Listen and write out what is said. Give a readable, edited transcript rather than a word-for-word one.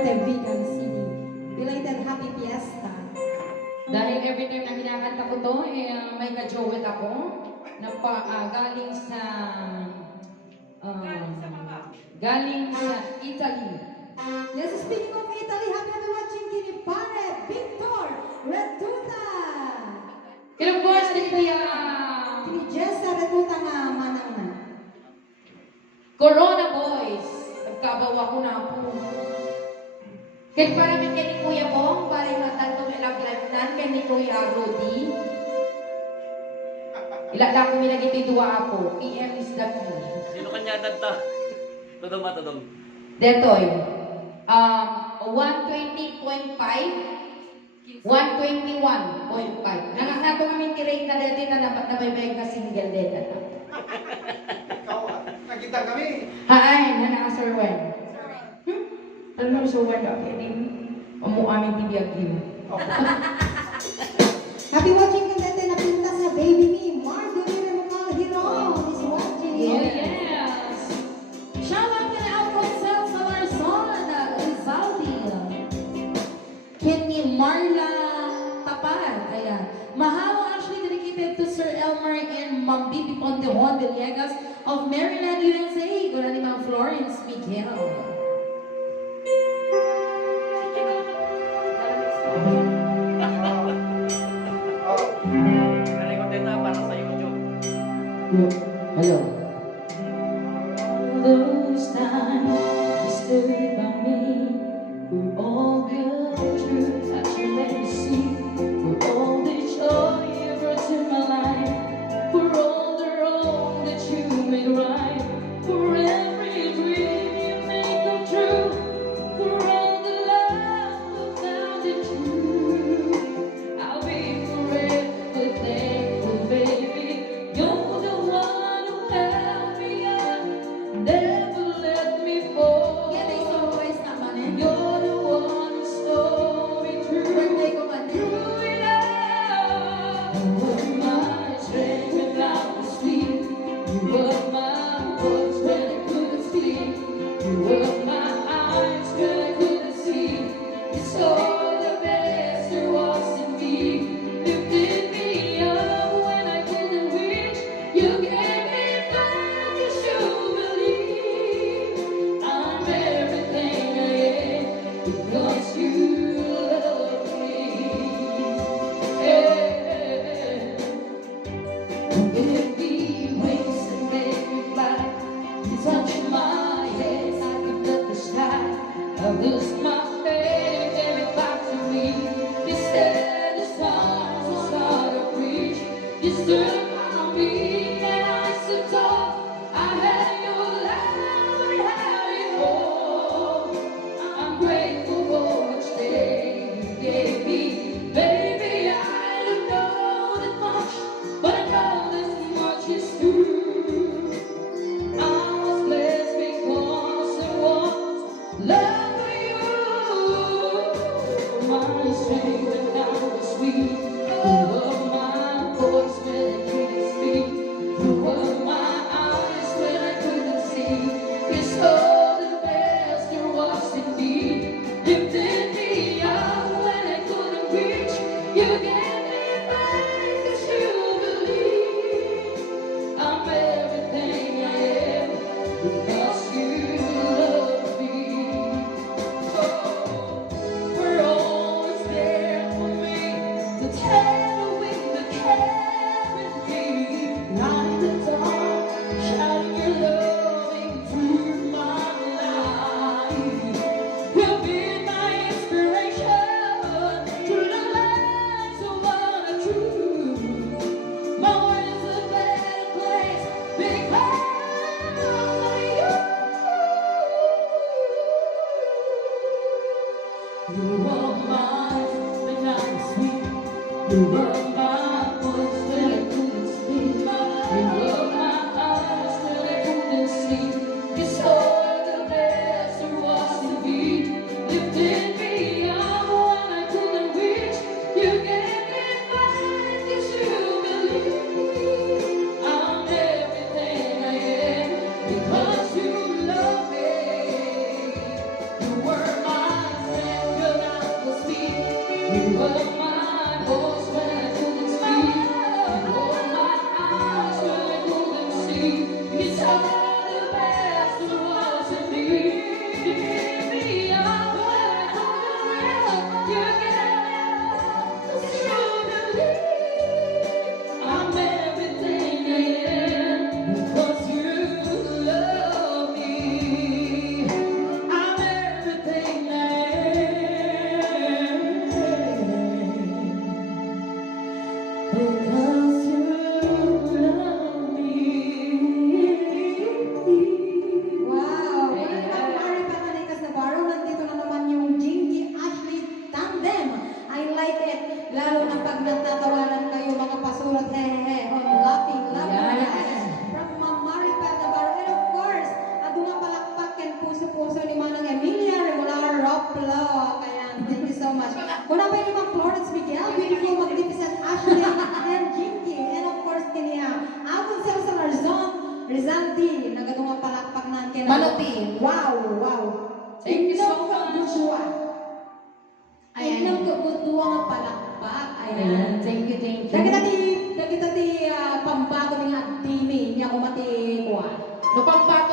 Vegan City. Belated Happy Fiesta. Dahil every time na kinakanta ko to, may ka-jowet ako na galing sa galing sa Italy. Yes, speaking of Italy, happy watching kini Pare Victor Retuta. And of course, kini Jessa Retuta nga manang na. Corona Boys. Nagkabawa ko na po. Kaya parang kay ni Kuya Bong, parang matanto may laglanan kay ni Kuya Rudy. Ilala ko minagiti dua ako. PM is the key. Sino kanya danta? Tudong. Detoy. 120.5. 121.5. Nato kami tirate na dito na dapat na may ka single dito. Ikaw, nakita kami. Hi, nana Sir Wen. Alam mo Sir Wen, okay, amu aming tibiyagin. Happy watching kandete na pinta sa baby me. Marjorie Remucal Hero is watching. Yes. Shout out to the outcome sales of our son, Rizaldi. Kenny Marla Tapad. Ayan. Mahalo actually dedicated to Sir Elmer and Ma'am Bibi Pondejon Villegas of Maryland, USA. Gula ni Ma'am Florence Miguel. Kaya kontenta para sa YouTube. Hello. Those times you stood by me, we're all the truth that you let me see, we're all the joy you brought to my life, for all the wrong that you made right, for every dream you made come true, for all the love you found it true. I'll be forever thankful, baby. You're the one who held me up, never let me fall. Yan ay surprise naman eh. You're the one who saw me through. Birthday ko man eh. Through it all. You were my strength when I was weak. You were my voice when I couldn't speak. You were my eyes when I couldn't see. You saw the best there was in me. Lifted me up when I couldn't reach. You gave me back a show believe. I'm everything I am because you love me. Yeah. Give me wings and make me fly. You touch my head, I can touch the sky. I lose my faith, give it back to me. You said the stars will start to reach. You stood by me and I stood tall. I had your love and had it all. I'm grateful for each day you gave me. Baby, I don't know that much, but I know this much is true. I was blessed because it was love for you. My strength when I was weak. You were my voice when I couldn't speak. You were my eyes when I couldn't see. You saw the best there was in me. Lifted me up when I couldn't reach. You gave me back 'cause you believe. I'm everything I am because you love me. Oh, we're always there for me to tell the wind to carry me. Not in the dark, shining your loving through my life. You've been my inspiration through the lights of what I true. My world's a better place because of you. You were mine when I was weak. You were my voice when I couldn't speak. You were my eyes when I couldn't see. You saw the best there was in me. Lifted me up when I couldn't reach. You gave me back 'cause you believe. I'm everything I am because you love me. You were my But my voice when I couldn't speak, oh my eyes when I couldn't see. It's all the best that was in me. Baby, I'm what you get. True believe I'm everything I am because you love me. I'm everything I am because you love me. Wow! Mari Pangalikas Navarro, nandito na naman yung Jinky Ashley tandem. I like it. Lalo na pag nagtatawanan kayo mga pasulat, on laughing, Yes. From Mari Navarro. And of course, adunga palakpak ken puso-puso ni Manang Emilia Regular Roplo. Kaya, thank you so much. Kuna pa yung mga Florence Miguel, beautiful, magnificent Ashley and Jinky. And of course, kiniya, Abon sa Larzon, Rizaldi, nagadunga palakpak na ken. Manuti. Wow, wow. Thank you so Inom ka much. buswa. Ayan. Inom ka budwa nga palakpak. Ayan, Ayan. thank you, thank you. Dagiti pambago ni nga dini niya kumati kuha. No pambato